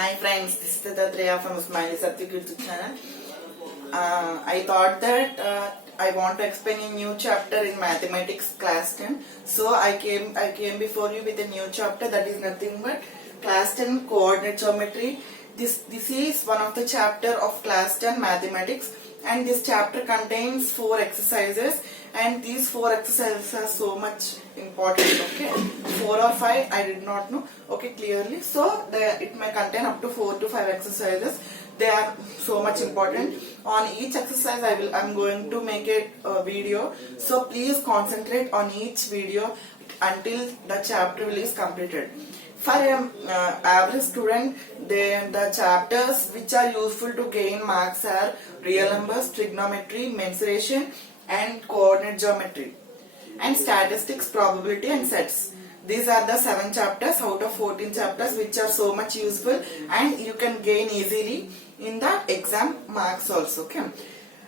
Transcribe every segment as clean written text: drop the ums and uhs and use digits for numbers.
Hi friends, this is Dattatreya from Smiley Satvik YouTube channel. I thought that I want to explain a new chapter in mathematics class 10. So I came before you with a new chapter that is nothing but class 10 coordinate geometry. This is one of the chapter of class 10 mathematics, and this chapter contains 4 exercises, and these 4 exercises are so much important. Okay, 4 or 5 I did not know, okay, clearly. So it may contain up to 4 to 5 exercises. They are so much important. On each exercise I'm going to make a video, so please concentrate on each video until the chapter is completed. For an average student, the chapters which are useful to gain marks are real numbers, trigonometry, mensuration, and coordinate geometry, and statistics, probability, and sets. These are the 7 chapters out of 14 chapters which are so much useful, and you can gain easily in the exam marks also. Okay.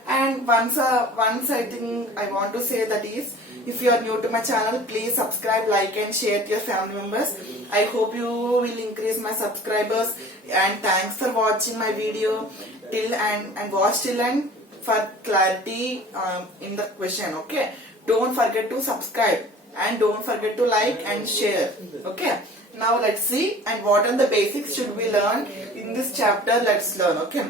And once I think I want to say that is, if you are new to my channel, please subscribe, like, and share to your family members. I hope you will increase my subscribers, and thanks for watching my video till and watch till end for clarity in the question. Okay, don't forget to subscribe and don't forget to like and share. Okay, now let's see, and what are the basics should we learn in this chapter. Let's learn. Okay.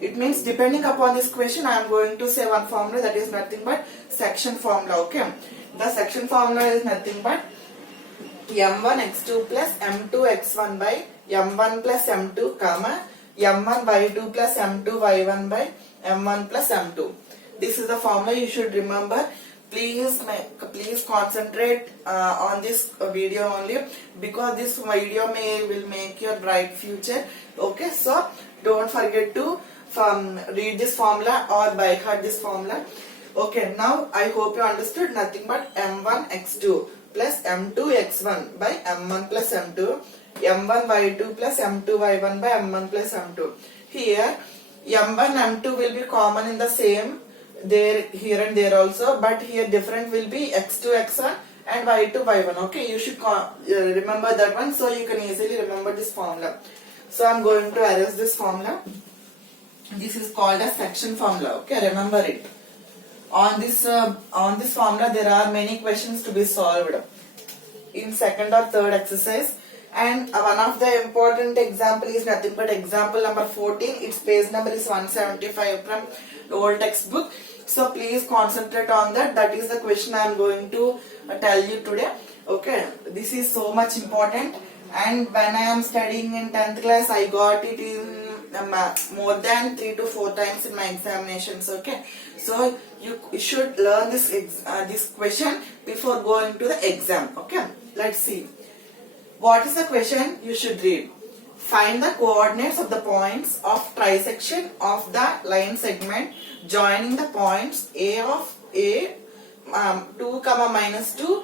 It means depending upon this question I am going to say one formula, that is nothing but section formula. Okay, the section formula is nothing but m1 x2 plus m2 x1 by m1 plus m2 comma m1 y2 plus m2 y1 by m1 plus m2. This is the formula you should remember. Please concentrate on this video only, because this video will make your bright future. Okay, so don't forget to read this formula or by heart this formula. Okay, now I hope you understood. Nothing but m1 x2 plus m2 x1 by m1 plus m2, m1 y2 plus m2 y1 by m1 plus m2. Here m1 m2 will be common in the same there, here and there also, but here different will be x2 x1 and y2 y1. Okay, you should remember that one, so you can easily remember this formula. So I'm going to erase this formula. This is called a section formula. Okay, remember it. On this formula there are many questions to be solved in second or third exercise, and one of the important example is nothing but example number 14. Its page number is 175 from the old textbook. So please concentrate on that. That is the question I am going to tell you today. Okay, this is so much important, and when I am studying in 10th class I got it in more than 3 to 4 times in my examinations. Okay, so you should learn this question before going to the exam. Okay, let's see. What is the question? You should read. Find the coordinates of the points of trisection of the line segment joining the points A of A 2, minus 2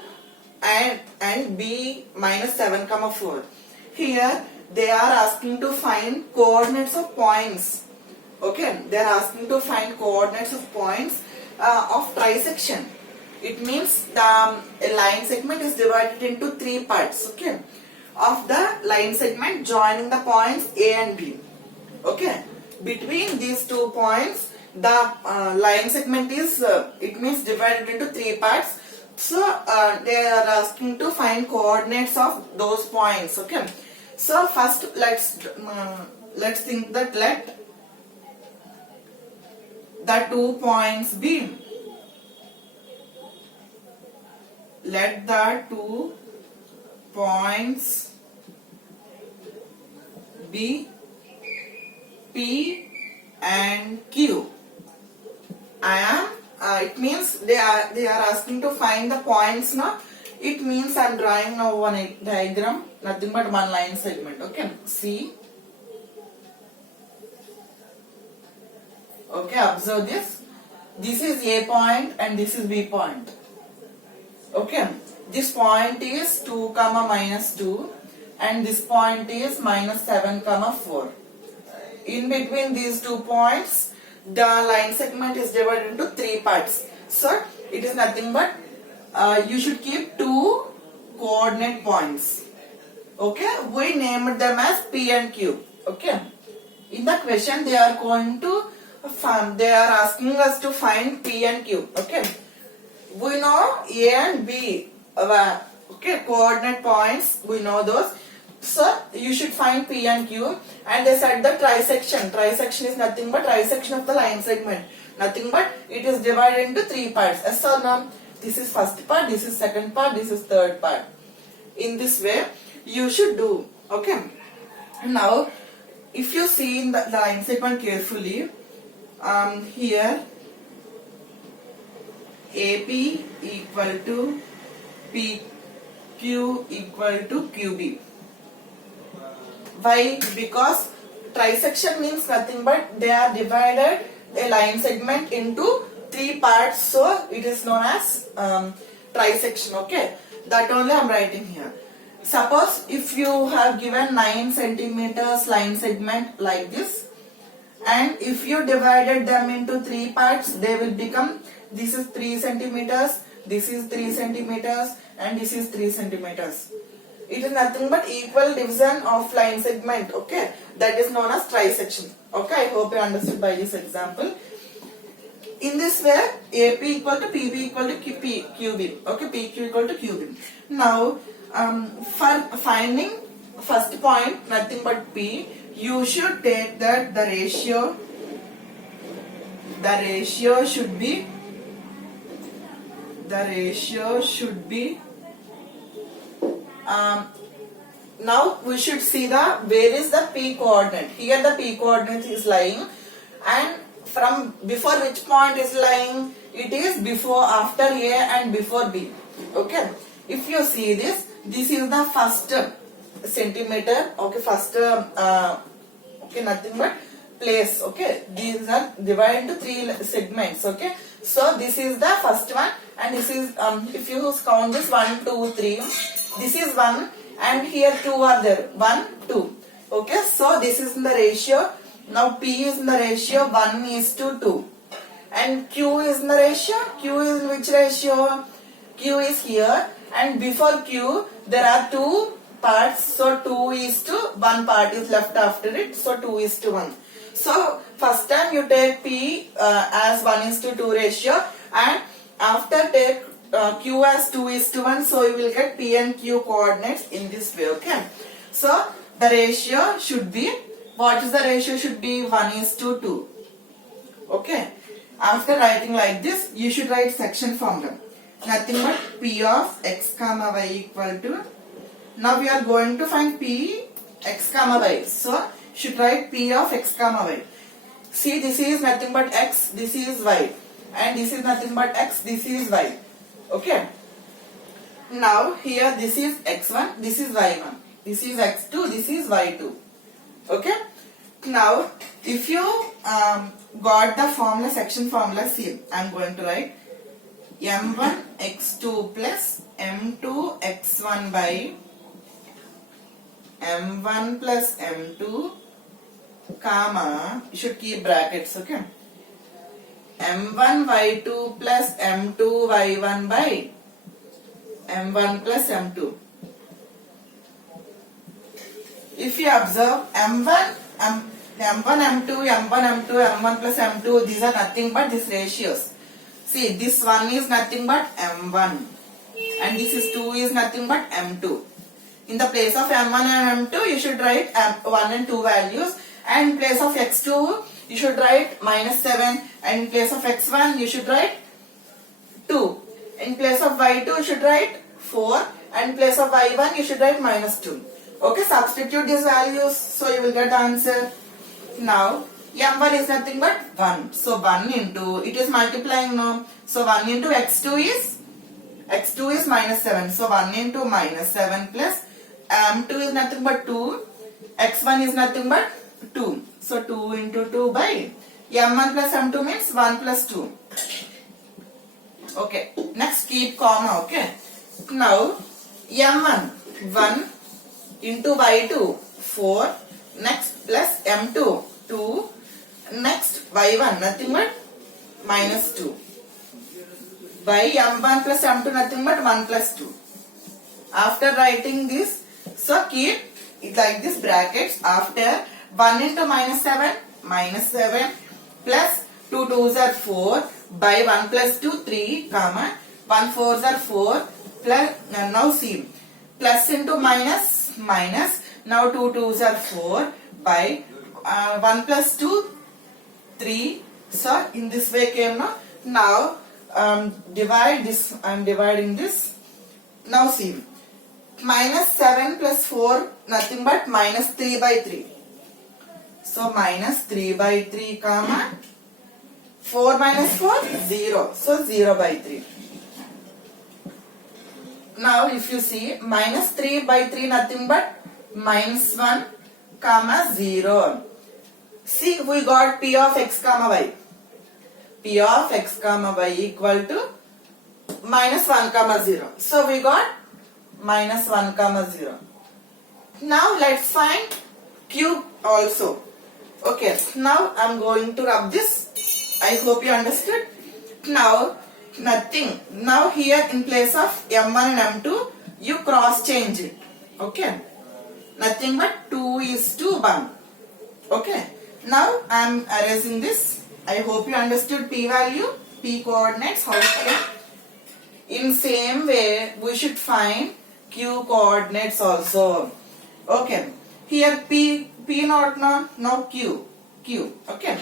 and B minus 7, 4. Here they are asking to find coordinates of points. Okay, they are asking to find coordinates of points of trisection. It means a line segment is divided into 3 parts. Okay, of the line segment joining the points A and B. Okay, between these 2 points the line segment is it means divided into 3 parts. So they are asking to find coordinates of those points. Okay, so first let's think that let the 2 points be, let the 2 points be P and Q. It means they are asking to find the points now. It means I am drawing now one diagram, nothing but one line segment. Okay, see. Okay, observe this. This is A point and this is B point. Okay, this point is 2, minus 2, and this point is minus 7, 4. In between these 2 points the line segment is divided into 3 parts. So it is nothing but you should keep 2 coordinate points. Okay, we named them as P and Q. Okay, in the question they are going to find, they are asking us to find P and Q. Okay, we know A and B. Okay, coordinate points, we know those. So you should find P and Q, and they said the trisection. Trisection is nothing but trisection of the line segment. Nothing but it is divided into three parts. Yes or no? This is first part, this is second part, this is third part. In this way you should do. Okay. Now if you see in the line segment carefully, here AP equal to PQ equal to QB. Why? Because trisection means nothing but they are divided a line segment into three parts, so it is known as trisection. Okay, that only I am writing here. Suppose if you have given 9 centimeters line segment like this, and if you divided them into three parts, they will become, this is 3 centimeters, this is 3 centimeters, and this is 3 centimeters. It is nothing but equal division of line segment. Okay, that is known as trisection. Okay, I hope you understood by this example. In this way, AP equal to PB equal to QB. Okay, PQ equal to QB. Now, for finding first point, nothing but P, you should take that the ratio should be now we should see the where is the P coordinate. Here the P coordinate is lying, and from before which point is lying, it is before, after A and before B. Okay, if you see this is the first centimeter. Okay, first okay, nothing but place. Okay, these are divided into three segments. Okay, so this is the first one, and this is if you count this 1, 2, 3, this is 1, and here 2 are there, 1, 2. Okay, so this is in the ratio. Now P is in the ratio 1:2, and Q is in the ratio. Q is in which ratio? Q is here, and before Q there are 2 parts, so 2:1 part is left after it, so 2:1. So first time you take P as 1:2 ratio, and after take Q as 2:1, so you will get P and Q coordinates in this way. Okay, so the ratio should be, what is the ratio? Should be 1:2. Okay, after writing like this, you should write section formula. Nothing but P of x comma y equal to, now we are going to find P x comma y, so should write P of x comma y. See, this is nothing but x, this is y, and this is nothing but x, this is y. Okay, now here this is x1, this is y1, this is x2, this is y2. Okay, now if you got the formula, section formula, see, I am going to write m1 x2 plus m2 x1 by m1 plus m2 comma, you should keep brackets. Okay, m1 y2 plus m2 y1 by m1 plus m2. If you observe M1, M2, M1, M2, M1 plus M2, these are nothing but these ratios. See, this one is nothing but M1, and this is 2 is nothing but M2. In the place of M1 and M2, you should write 1 and 2 values, and in place of X2, you should write -7, and in place of X1, you should write 2. In place of Y2, you should write 4, and in place of Y1, you should write -2. Okay, substitute these values, so you will get the answer. Now, M1 is nothing but 1. So 1 into, it is multiplying now. So 1 into X2 is -7. So 1 into -7 plus M2 is nothing but 2. X1 is nothing but 2. So 2 into 2 by M1 plus M2 means 1 plus 2. Okay, next keep comma. Okay, now M1 1 into y2 4, next plus m2 2, next y1 nothing but -2 by m1 plus m2 nothing but 1 plus 2. After writing this, So keep it like this brackets. After 1 into minus 7 plus 2 2s are 4 by 1 plus 2 3 comma 1 4s are 4 plus now see plus into minus now 2 2s are 4 by 1 plus 2 3. So in this way came now divide this. I am dividing this. Now see minus 7 plus 4 nothing but minus 3 by 3. So minus 3 by 3 comma 4 minus 4 0. So 0 by 3. Now if you see minus 3 by 3 nothing but minus 1 comma 0. See we got P of x comma y. P of x comma y equal to minus 1 comma 0. So we got minus 1 comma 0. Now let's find cube also. Okay, now I am going to rub this. I hope you understood. Now nothing. Now here in place of m1 and m2 you cross change it. Okay. Nothing but 2 is to 1. Okay. Now I am erasing this. I hope you understood p value, p coordinates, how it came. In same way we should find q coordinates also. Okay. Here p not now q. Okay.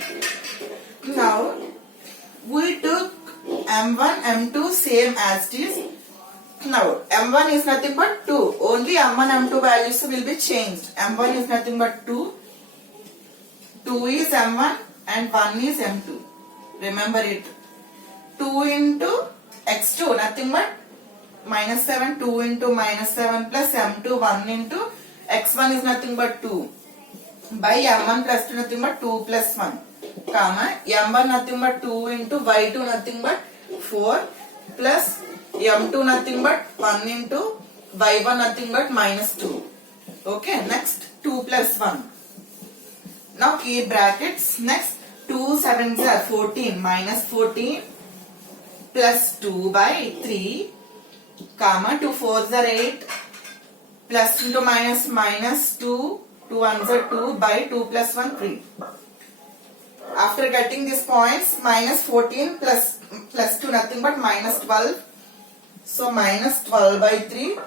Now we took m1 m2 same as it is. Now m1 is nothing but 2. Only m1 m2 values will be changed. M1 is nothing but 2. 2 is m1 and 1 is m2. Remember it. 2 into x2 nothing but minus 7. 2 into minus 7 plus m2 1 into x1 is nothing but 2 by m1 plus 2 nothing but 2 plus 1 comma m1 nothing but 2 into y2 nothing but 4 plus m2 nothing but 1 into y1 nothing but minus 2. Okay, next 2 plus 1. Now keep brackets. Next 2 7s are 14 minus 14 plus 2 by 3 comma 2 4s are 8 plus into minus 2 2 1s are 2 by 2 plus 1 3. After getting these points minus 14 plus 2 nothing but minus 12. So minus 12 by 3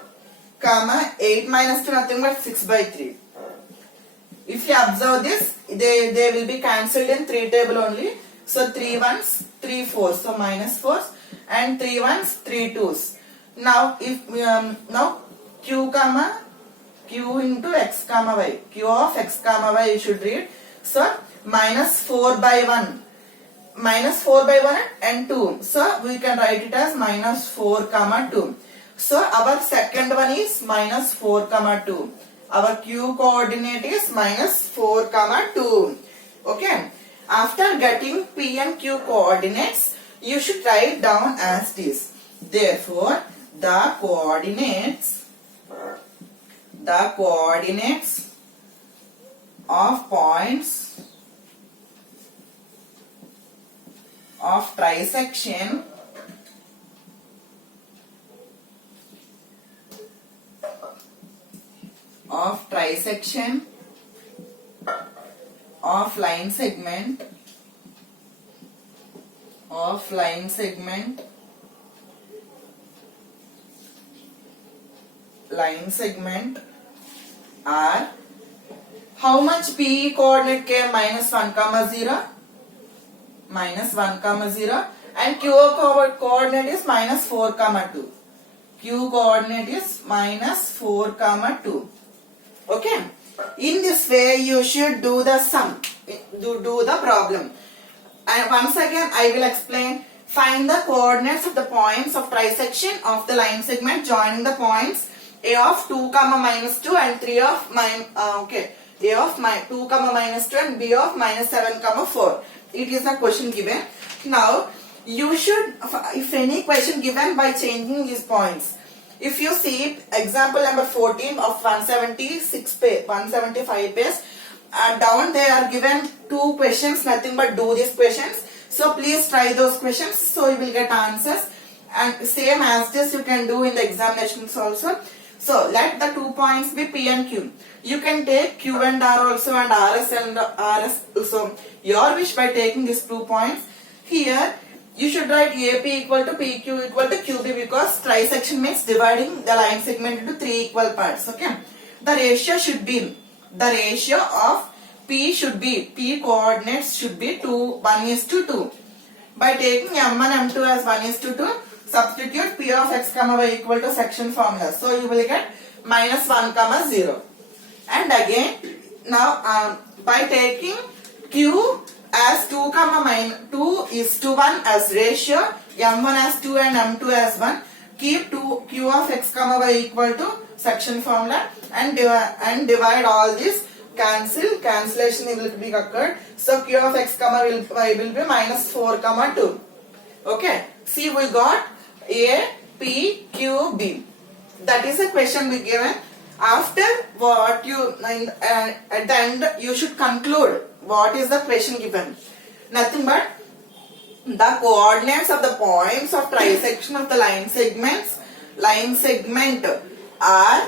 comma 8 minus 2 nothing but 6 by 3. If you observe this, they will be cancelled in 3 table only. So 3 1s, 3 4s, so minus 4s, and 3 1s, 3 2s. Now if now q into x comma y, q of x comma y you should read. So minus 4 by 1 and 2. So we can write it as minus 4 comma 2. So our second one is minus 4 comma 2. Our q coordinate is minus 4 comma 2. Okay. After getting p and q coordinates, you should write down as this. Therefore, the coordinates of points of trisection of line segment are how much p coordinate came minus 1 comma 0 and q coordinate is minus 4 comma 2. Q coordinate is minus 4 comma 2. Okay. In this way you should do the sum, do the problem. And once again I will explain. Find the coordinates of the points of trisection of the line segment joining the points a of 2 comma minus 2 and 3 of a of 2 comma minus 2 and b of minus 7 comma 4. It is the question given. Now you should, if any question given by changing these points. If you see example number 14 of 175 page, down they are given 2 questions, nothing but do these questions. So please try those questions, so you will get answers. And same as this you can do in the examinations also. So let the 2 points be P and Q. You can take Q and R also and RS and RS also. Your wish by taking these 2 points. Here you should write AP equal to PQ equal to QB because trisection means dividing the line segment into 3 equal parts. Okay. The ratio should be, the ratio of P should be, P coordinates should be 1:2. By taking M1 M2 as 1:2, substitute P of x comma y equal to section formula. So you will get -1 comma 0. And again now by taking Q as 2 comma 2:1 as ratio, M1 as 2 and M2 as 1, keep Q of x comma y equal to section formula and divide all this. Cancellation will be occurred. So Q of x comma y will be -4 comma 2. Okay. See, we got A, P, Q, B. That is a question we given. After what you at the end you should conclude what is the question given. Nothing but the coordinates of the points of trisection of the line segment are,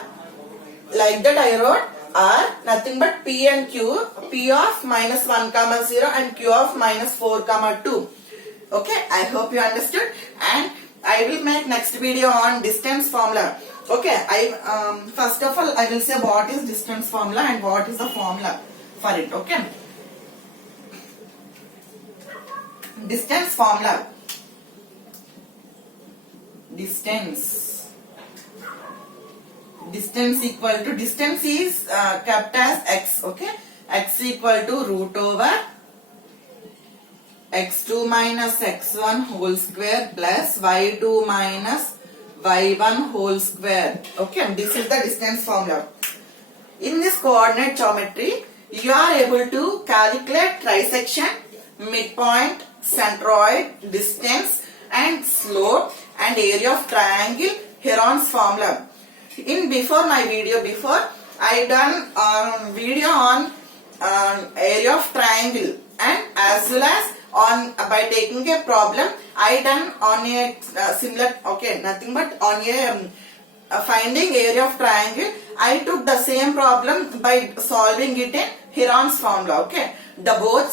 like that I wrote, are nothing but P and Q, P of -1 comma 0 and Q of -4 comma 2. Okay, I hope you understood, and I will make next video on distance formula. Okay, first of all I will say what is distance formula and what is the formula for it. Okay, distance formula. Distance equal to, distance is kept as x. Okay, x equal to root over x2 minus x1 whole square plus y2 minus y1 whole square. Okay, this is the distance formula. In this coordinate geometry, you are able to calculate trisection, midpoint, centroid, distance and slope and area of triangle, Heron's formula. In my video before, I done video on area of triangle, and as well as on by taking a problem I done on a similar, okay, nothing but on a finding area of triangle. I took the same problem by solving it in Heron's formula. Okay, the both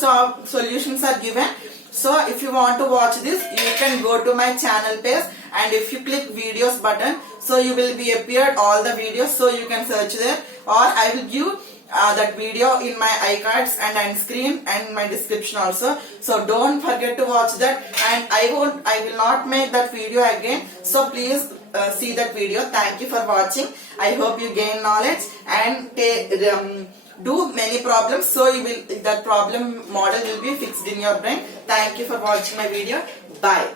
solutions are given. So if you want to watch this, you can go to my channel page, and if you click videos button, so you will be appeared all the videos, so you can search there, or I will give that video in my iCards and end screen and my description also. So don't forget to watch that, and I will not make that video again. So please see that video. Thank you for watching. I hope you gain knowledge and do many problems, so you will, that problem model will be fixed in your brain. Thank you for watching my video. Bye.